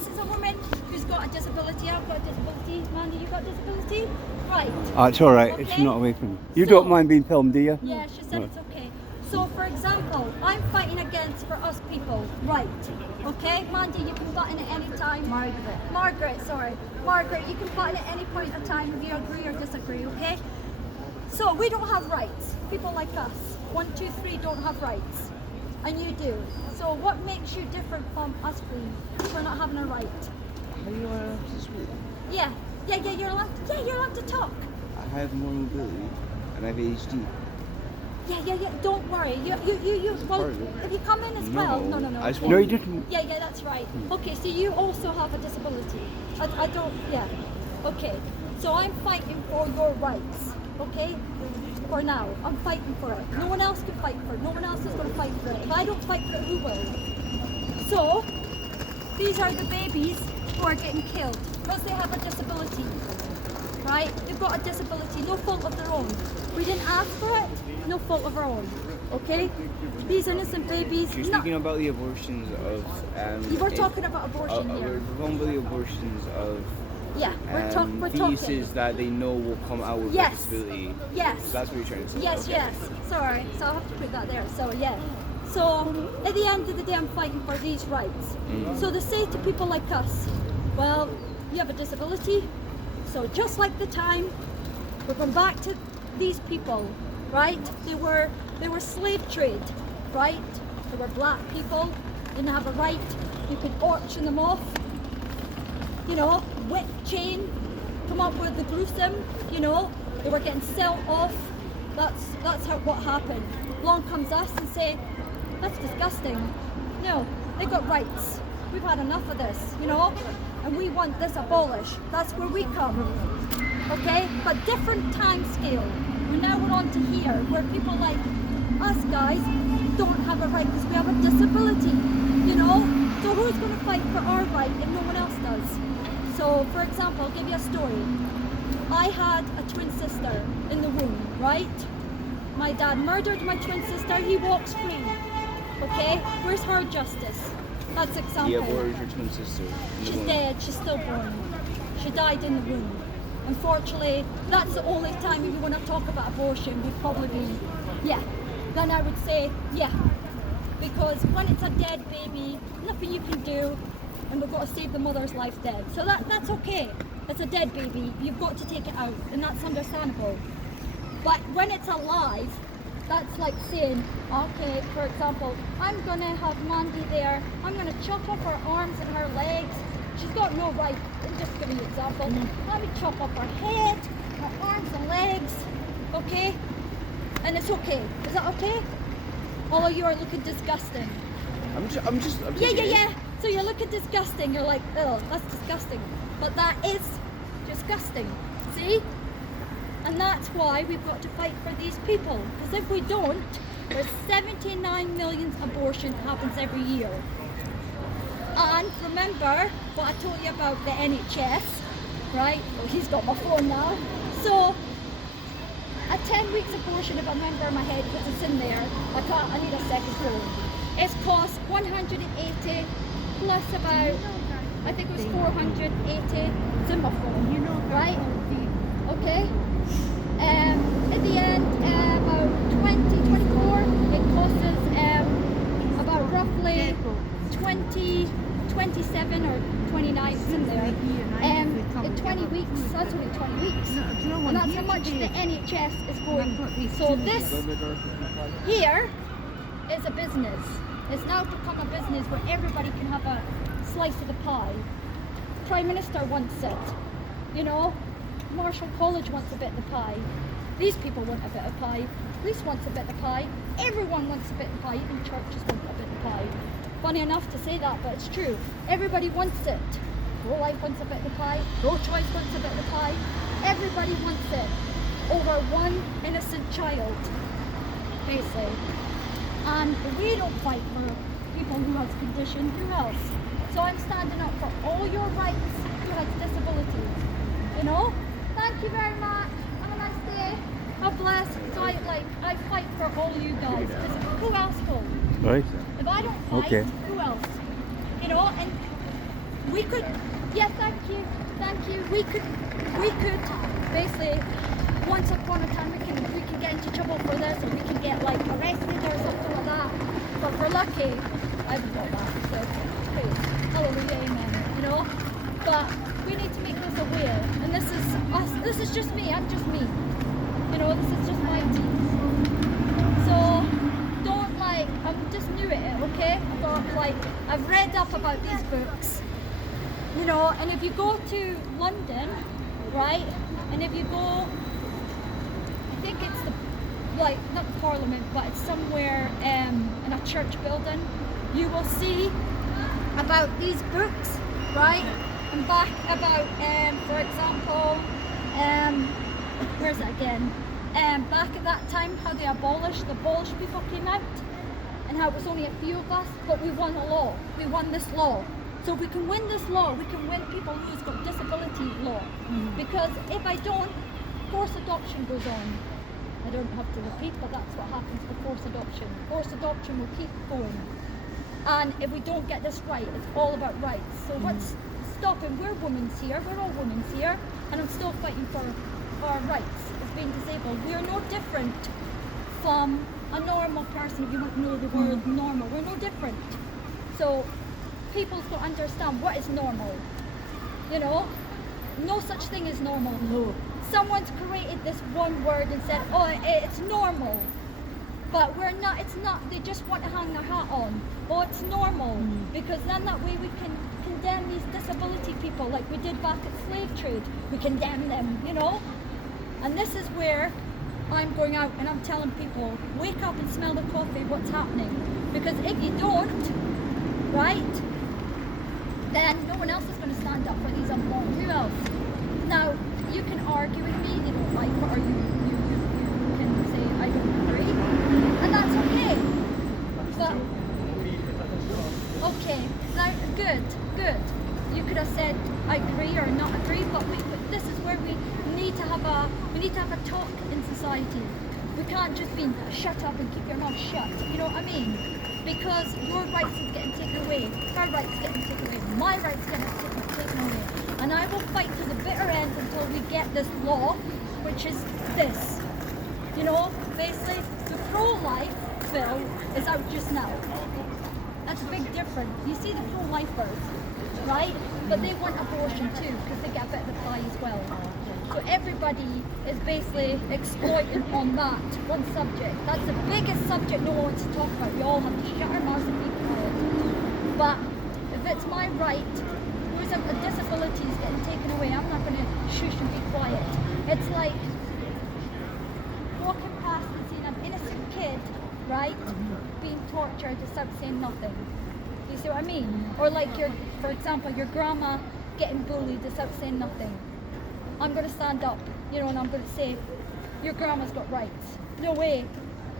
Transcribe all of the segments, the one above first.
this is a woman who's got a disability. I've got a disability. Mandy, you got a disability? Right. It's all right. Okay. It's not away from you. You So- don't mind being filmed, do you? Yeah, she said it's okay. So, for example, I'm fighting against for us people, right? Okay, Mandy, you can button at any time. Margaret, sorry. Margaret, you can button at any point in time if you agree or disagree, okay? So, we don't have rights. People like us, 1, 2, 3, don't have rights. And you do. So, what makes you different from us, please? We're not having a right. Are you allowed to speak? Yeah, you're allowed to talk. I have more mobility and I have ADHD. Yeah, don't worry. Well, if you come in as well, no. I just No, want- you didn't. Yeah, that's right. Okay, so you also have a disability. I don't, yeah. Okay, so I'm fighting for your rights, okay? For now, I'm fighting for it. No one else can fight for it. No one else is going to fight for it. If I don't fight for it, who will? So, these are the babies who are getting killed because they have a disability, right? They've got a disability, no fault of their own. We didn't ask for it, no fault of our own, okay? These innocent babies, You're speaking about the abortions of. you were talking about abortion We're here. talking about the abortions of Yeah, we're talking. fetuses that they know will come out with Yes. a disability. Yes. So that's what you're trying to say. Yes, Okay. yes. Sorry, so I'll have to put that there. So yeah. So at the end of the day, I'm fighting for these rights. So they say to people like us, well, you have a disability. So just like the time, we're going back to these people, right? They were slave trade, right? They were black people, didn't have a right. You could auction them off, you know, whip chain, come up with the gruesome, you know, they were getting sold off. That's how what happened. Along comes us and say, that's disgusting. No, they got rights. We've had enough of this, you know, and we want this abolished. That's where we come. Okay, but different time scale. We're on to here, where people like us guys don't have a right because we have a disability, you know. So who's going to fight for our right if no one else does? So, for example, I'll give you a story. I had a twin sister in the womb, right? My dad murdered my twin sister. He walks free. Okay, where's her justice? That's example. He aborted your twin sister. in the She's womb. dead, she's stillborn. She died in the womb. Unfortunately, that's the only time if you want to talk about abortion would probably be, yeah. Then I would say, yeah. Because when it's a dead baby, nothing you can do, and we've got to save the mother's life dead. So that's okay. It's a dead baby, you've got to take it out, and that's understandable. But when it's alive, that's like saying, okay, for example, I'm going to have Mandy there, I'm going to chop off her arms and her legs. She's got no right, I'm just giving you an example. Let me chop off her head, her arms and legs, okay? And it's okay. Is that okay? All of you are looking disgusting. I'm just. Yeah. So you're looking disgusting, you're like, oh, that's disgusting. But that is disgusting, see? And that's why we've got to fight for these people. Because if we don't, there's 79 million abortion happens every year. And remember what I told you about the NHS, right? Well, he's got my phone now. So, a 10 weeks abortion, if I remember in my head, because it's in there, I need a second phone. It's cost 180 plus about, I think it was 480. It's in my phone, you know, right? Okay. At the end, about 2024, it costs us about roughly 27 or 29 is in there. In 20 weeks, that's only 20 weeks. And that's how much the NHS is going. So this here is a business. It's now become a business where everybody can have a slice of the pie. Prime Minister wants it, you know. Marshall College wants a bit of the pie. These people want a bit of pie. Police wants a bit of pie. Everyone wants a bit of pie. Even churches want a bit of pie. Funny enough to say that, but it's true. Everybody wants it. Pro-life wants a bit of the pie. Pro-choice wants a bit of the pie. Everybody wants it. Over one innocent child, basically. And if we don't fight for people who have conditions, who else? So I'm standing up for all your rights who has disabilities. You know? Thank you very much. Have a nice day. God bless. So I fight for all you guys. 'Cause who else will? Right. If I don't fight, Okay. who else? You know, and we could, yeah, thank you. We could basically, once upon a time, we can get into trouble for this, or we can get like arrested or something like that. But we're lucky. I haven't got that, so praise, hallelujah, amen. You know, but we need to make this aware, and this is us. This is just me. I'm just me. You know, this is just my team. So don't like. I'm just new at it, okay? I've read up about these books. You know, and if you go to London, right, and if you go, I think it's not the Parliament, but it's somewhere in a church building, you will see about these books, right, and back about, for example, where's it again? Back at that time, how the Polish people came out, and how it was only a few of us, but we won a law. We won this law. So if we can win this law, we can win people who's got disability law. Because if I don't, forced adoption goes on. I don't have to repeat, but that's what happens with forced adoption. Forced adoption will keep going. And if we don't get this right, it's all about rights. So what's stopping? We're women's here, we're all women's here, and I'm still fighting for our rights as being disabled. We are no different from a normal person, if you want to know the word normal. We're no different. So people's got to understand what is normal. You know, no such thing as normal. No. Someone's created this one word and said, oh, it's normal. But we're not, it's not, they just want to hang their hat on. Oh, it's normal. Because then that way we can condemn these disability people like we did back at slave trade. We condemn them, you know? And this is where I'm going out and I'm telling people, wake up and smell the coffee, what's happening. Because if you don't, right, then no one else is going to stand up for these unborn. Who else? Now, you can argue with me, you don't like what, or you can say, I don't agree, and that's okay. But, okay, now, good. You could have said, I agree or not agree, but this is where we need to have a talk in society. We can't just be shut up and keep your mouth shut, you know what I mean? Because your rights is getting taken away, her rights getting taken away, my rights getting taken away. And I will fight to the bitter end until we get this law, which is this. You know, basically, the pro-life bill is out just now. That's a big difference. You see the pro-lifers, right? But they want abortion too, because they get a bit of the pie as well. So everybody is basically exploited on that one subject. That's the biggest subject no one wants to talk about. We all have to shut our mouths and be quiet. But if it's my right, who's a disability is getting taken away, I'm not going to shush and be quiet. It's like walking past and seeing an innocent kid, right, being tortured without saying nothing. You see what I mean? Or like for example, your grandma getting bullied without saying nothing. I'm going to stand up, you know, and I'm going to say, your grandma's got rights. No way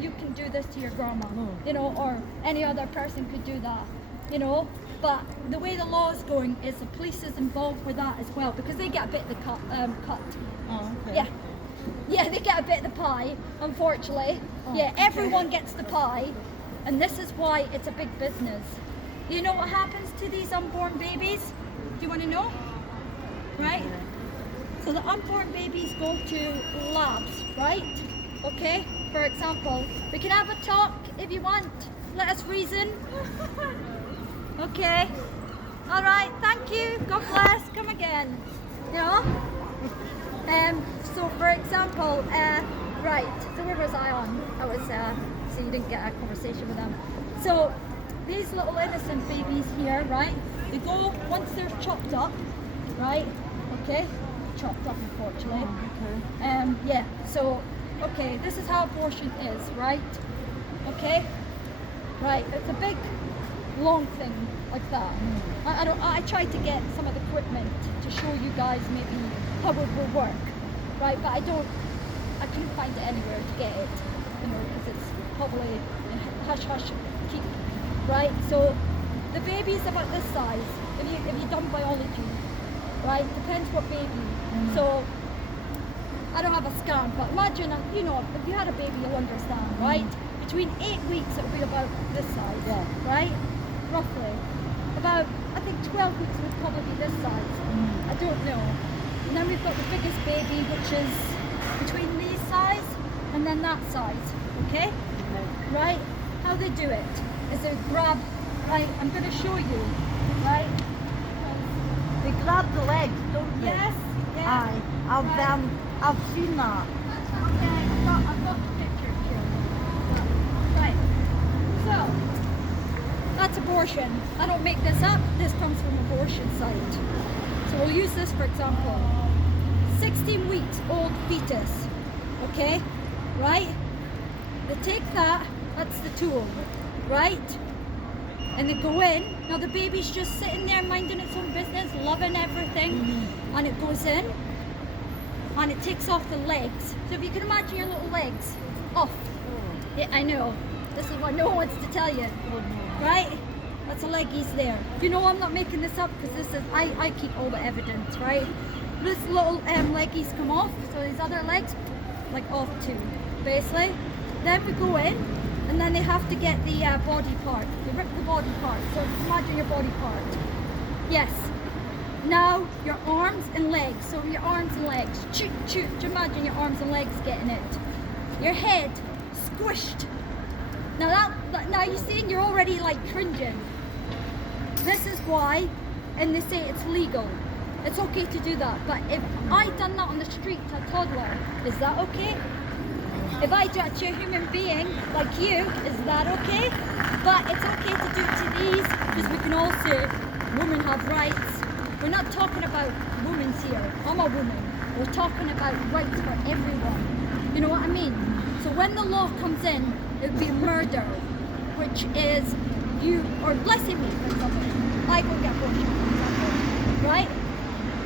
you can do this to your grandma, you know, or any other person could do that, you know. But the way the law is going is the police is involved with that as well, because they get a bit of the cut. Oh, okay. Yeah, they get a bit of the pie, unfortunately. Everyone gets the pie, and this is why it's a big business. You know what happens to these unborn babies? Do you want to know? Right? So the unborn babies go to labs, right? Okay? For example, we can have a talk if you want. Let us reason. Okay. All right. Thank you. God bless. Come again. You know? So for example, right. So where was I on? I was. So you didn't get a conversation with them. So these little innocent babies here, right? They go once they're chopped up, right? Okay. Chopped up, unfortunately. Okay. So okay. This is how abortion is, right? Okay. Right. It's a big, long thing like that. I tried to get some of the equipment to show you guys maybe how it will work, right? But I couldn't find it anywhere to get it, you know, because it's probably hush hush keep, right? So the baby's about this size. If you've done biology, right? Depends what baby. So I don't have a scan, but imagine, you know, if you had a baby, you'll understand, right? Between 8 weeks, it'll be about this size, right? Roughly. about, I think 12 weeks would probably be this size. I don't know. And then we've got the biggest baby, which is between these size and then that size, okay? Right? How they do it is they grab, right, I'm going to show you, right? They grab the legs, don't they? Yes, yes. Aye. I've seen that. Okay, I've got the picture here. Right. So, that's abortion. I don't make this up. This comes from abortion site. So we'll use this for example. 16 weeks old fetus. Okay? Right? They take that, that's the tool. Right? And they go in. Now the baby's just sitting there minding its own business, loving everything. And it goes in and it takes off the legs. So if you can imagine your little legs off. Yeah, I know. This is what no one wants to tell you. Right? That's a leggies there. You know I'm not making this up because this is I keep all the evidence, right? This little leggies come off, so these other legs like off too, basically. Then we go in and then they have to get the body part. They rip the body part. So imagine your body part. Yes. Now your arms and legs. So your arms and legs. Shoot, shoot. Imagine your arms and legs getting it. Your head squished. Now now you see, you're already like cringing. This is why, and they say it's legal. It's okay to do that. But if I done that on the street to a toddler, is that okay? If I do it to a human being like you, is that okay? But it's okay to do it to these because we can all say women have rights. We're not talking about women's here. I'm a woman. We're talking about rights for everyone. You know what I mean? So when the law comes in, it would be murder, which is you, or let's say me, for example. I go get abortion, for example, right?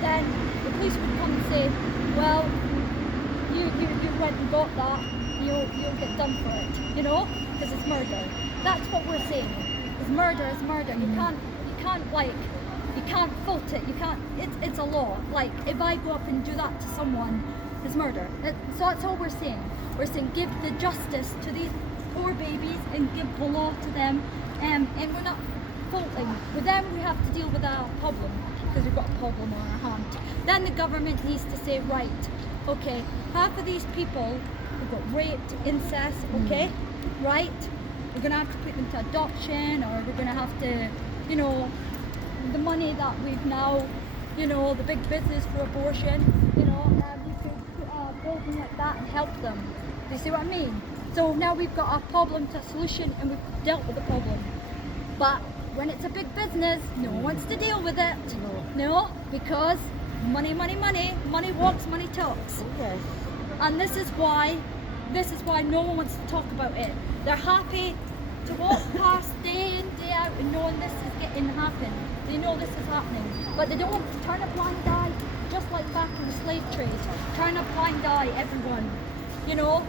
Then the police would come and say, well, you went and got that, you'll get done for it, you know, because it's murder. That's what we're saying. Is murder is murder. You can't fault it. You can't. It's a law. Like if I go up and do that to someone, it's murder. So that's all we're saying. We're saying give the justice to these poor babies and give the law to them, and we're not faulting. With them, we have to deal with a problem because we've got a problem on our hand. Then the government needs to say, right, okay, half of these people have got raped, incest, okay, right? We're going to have to put them to adoption, or we're going to have to, you know, the money that we've now, you know, the big business for abortion, you know, we could put a building like that and help them. Do you see what I mean? So now we've got a problem to a solution and we've dealt with the problem. But when it's a big business, no one wants to deal with it. No, because money, money, money. Money walks, money talks. Yes. And this is why no one wants to talk about it. They're happy to walk past day in, day out and knowing this is getting happen. They know this is happening. But they don't want to turn a blind eye, just like back in the slave trade. Turn a blind eye, everyone. You know?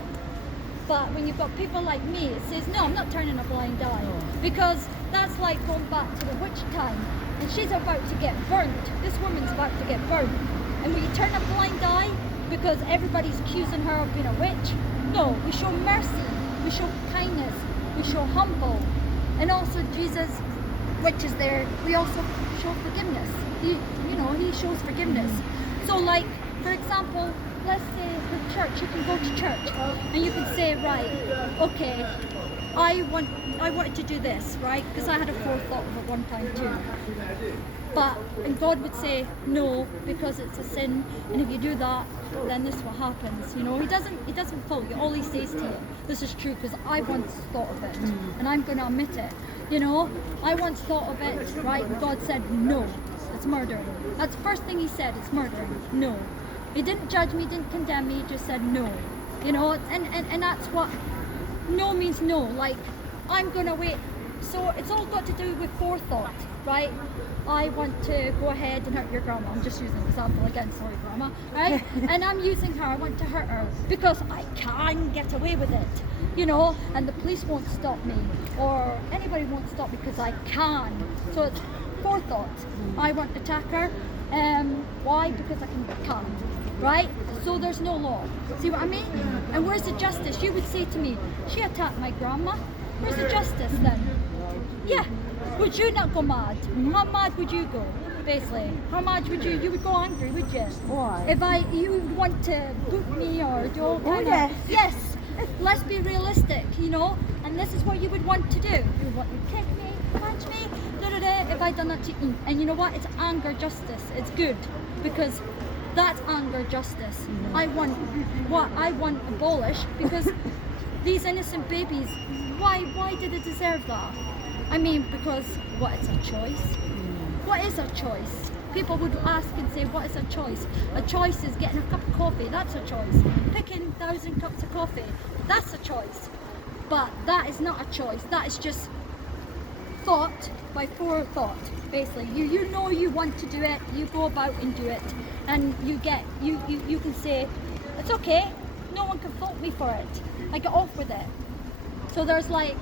But when you've got people like me, it says, no, I'm not turning a blind eye. Because that's like going back to the witch time. And she's about to get burnt. This woman's about to get burnt. And will you turn a blind eye because everybody's accusing her of being a witch? No, we show mercy, we show kindness, we show humble. And also Jesus, which is there, we also show forgiveness. He shows forgiveness. So like, for example, let's say the church, you can go to church and you can say, right, okay, I wanted to do this, right? Because I had a forethought of it one time too. And God would say, no, because it's a sin, and if you do that, then this is what happens. You know, he doesn't fault you. All he says to you, this is true because I once thought of it, and I'm going to admit it. You know, I once thought of it, right? God said, no, it's murdering. That's the first thing he said, it's murdering. No. He didn't judge me, didn't condemn me, he just said no. You know, and that's what no means no. Like, I'm gonna wait. So it's all got to do with forethought, right? I want to go ahead and hurt your grandma. I'm just using an example again, sorry grandma, right? And I'm using her, I want to hurt her because I can get away with it, you know, and the police won't stop me or anybody won't stop me because I can. So it's forethought. I want to attack her. Why? Because I can, right? So there's no law. See what I mean? And where's the justice? You would say to me, she attacked my grandma. Where's the justice then? Yeah, would you not go mad? How mad would you go? Basically, how mad would you would go angry, would you? Why? If you would want to boot me or do all kind yes. of yes. Let's be realistic, you know. And this is what you would want to do. You would want to kick me, punch me, if I done that to you. And you know what? It's anger justice. It's good because that's anger justice. I want abolished because these innocent babies. Why did they deserve that? I mean, because what is a choice? What is a choice? People would ask and say, what is a choice? A choice is getting a cup of coffee, that's a choice. Picking 1,000 cups of coffee, that's a choice. But that is not a choice, that is just thought by forethought, basically. You know you want to do it, you go about and do it. And you can say, it's okay, no one can fault me for it. I get off with it. So there's like,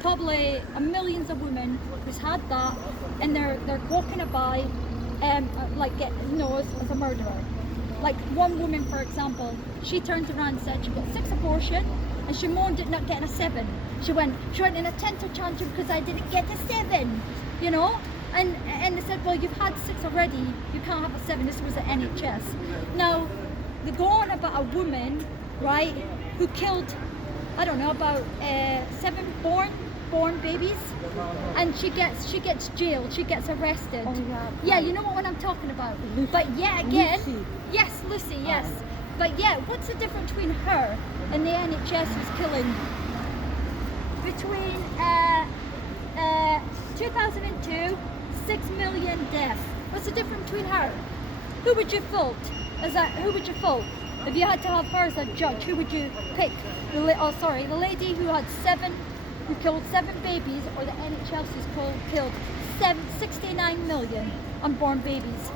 probably millions of women who's had that and they're walking by like as a murderer. Like one woman, for example, she turned around and said she got 6 abortions and she moaned at not getting a 7. She went in a temper tantrum because I didn't get a 7, you know? And they said, well, you've had 6 already, you can't have a 7. This was at NHS. Now, they're going about a woman, right, who killed, I don't know, about 7 born babies, and she gets jailed, she gets arrested. Oh, yeah. Yeah, you know what I'm talking about. But yeah, again, Lucy. yes, Lucy, yes. But yeah, what's the difference between her and the NHS who's killing? Between 2002, 6 million deaths. What's the difference between her? Who would you fault? Who would you fault? If you had to have her as a judge, who would you pick? The lady who had who killed 7 babies, or the NHS who's killed 69 million unborn babies.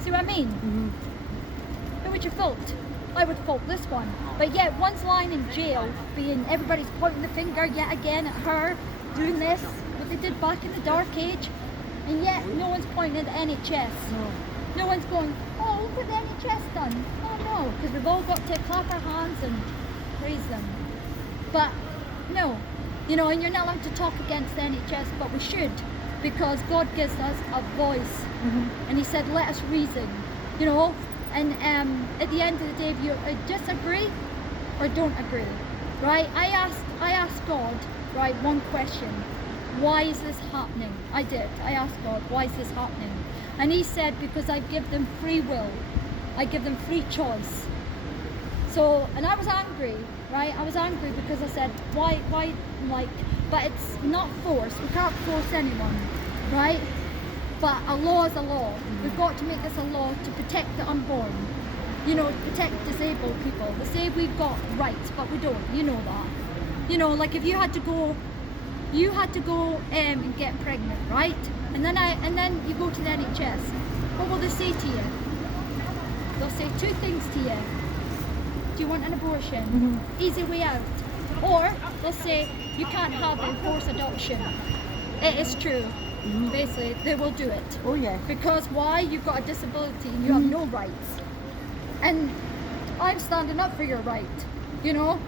See what I mean? Who would you fault? I would fault this one. But yet one's lying in jail, everybody's pointing the finger yet again at her, doing this, what they did back in the dark age, and yet no one's pointing at the NHS. No one's going, oh, look what the NHS done. Oh no, because we've all got to clap our hands and praise them. But no, you know, and you're not allowed to talk against the NHS, but we should, because God gives us a voice. And he said, let us reason, you know, and at the end of the day, if you disagree or don't agree, right? I asked God, right, one question: why is this happening? I asked God, why is this happening? And he said, because I give them free will, I give them free choice. So, and I was angry, right? I was angry because I said, why, like, but it's not force. We can't force anyone, right? But a law is a law. We've got to make this a law to protect the unborn, you know, protect disabled people. They say we've got rights, but we don't. You know that. You know, like if you had to go and get pregnant, right? And then you go to the NHS. What will they say to you? They'll say 2 things to you. Do you want an abortion? Easy way out. Or they'll say you can't have it, forced adoption. It is true. Basically, they will do it. Oh yeah. Because why? You've got a disability and you have no rights. And I'm standing up for your right, you know?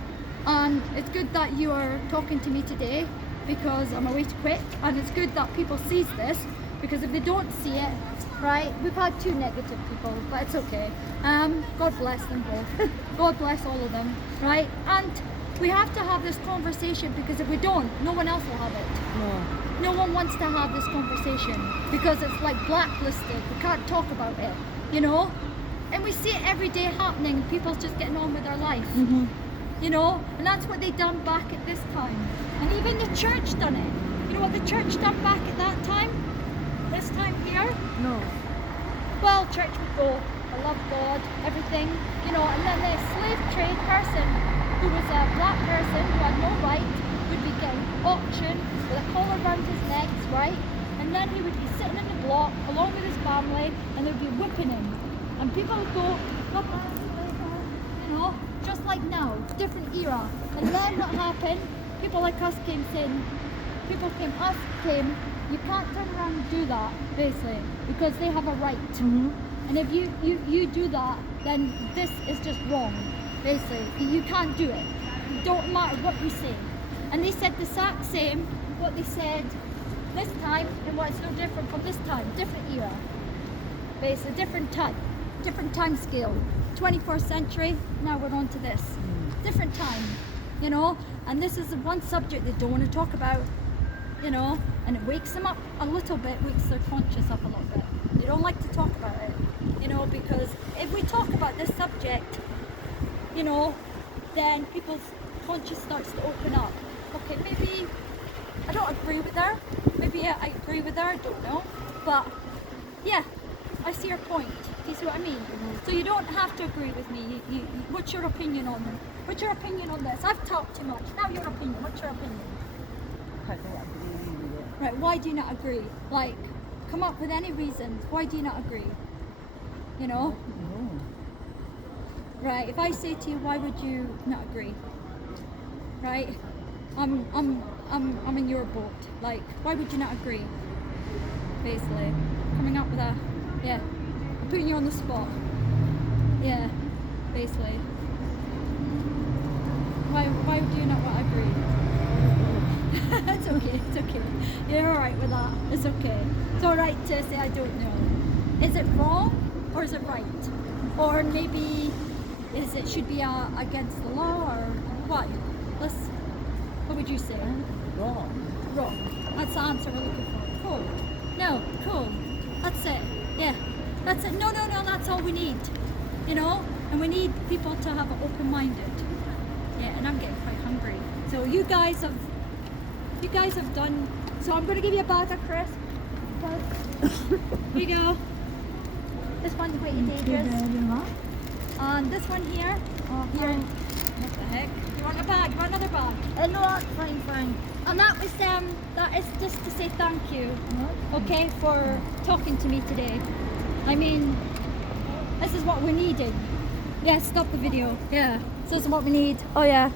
And it's good that you are talking to me today, because I'm away to quit, and it's good that people sees this, because if they don't see it, right, we've had 2 negative people, but it's okay. God bless them both. God bless all of them, right? And we have to have this conversation, because if we don't, no one else will have it. No one wants to have this conversation, because it's like blacklisted. We can't talk about it, you know? And we see it every day happening, people's just getting on with their life. You know, and that's what they done back at this time. And even the church done it. You know what the church done back at that time? This time here? No. Well, church would go, I love God, everything, you know, and then the slave trade person, who was a black person who had no right, would be getting auctioned with a collar around his legs, right? And then he would be sitting in the block along with his family, and they'd be whipping him. And people would go, you know, just like now, different era. And then what happened? People like us came, you can't turn around and do that, basically, because they have a right. And if you do that, then this is just wrong, basically. You can't do it. It don't matter what you say. And they said the exact same, what they said this time and what's no different from this time, different era. But it's a different time scale. 21st century, now we're on to this. Different time, you know, and this is the one subject they don't want to talk about, you know, and it wakes them up a little bit, wakes their conscience up a little bit. They don't like to talk about it, you know, because if we talk about this subject, you know, then people's conscience starts to open up. Okay, maybe I don't agree with her, maybe I agree with her, I don't know, but yeah, I see your point. Do you see what I mean? So you don't have to agree with me. What's your opinion on them? What's your opinion on this? I've talked too much. Now your opinion. What's your opinion? I don't agree with it. Right, why do you not agree? Like, come up with any reasons. Why do you not agree? You know? No. Right, if I say to you, why would you not agree? Right? I'm in your boat. Like, why would you not agree? Basically. Coming up with a, yeah. I'm putting you on the spot. Yeah, basically. Why would you not want to agree? It's okay, it's okay. You're alright with that. It's okay. It's alright to say I don't know. Is it wrong or is it right? Or maybe it should be against the law or what? What would you say? Wrong. Wrong. That's the answer we're looking for. Cool. No, cool. That's it. Yeah. That's it. No, that's all we need. You know? And we need people to have an open-minded. Yeah, and I'm getting quite hungry. So you guys have done, so I'm gonna give you a bag of crisps. Here you go. This one's way dangerous. And this one here. Here. What the heck? You want a bag? You want another bag? No, that's fine. And that is just to say thank you, okay, for talking to me today. I mean, this is what we're needing. Yeah, stop the video. Yeah, so this is what we need. Oh yeah.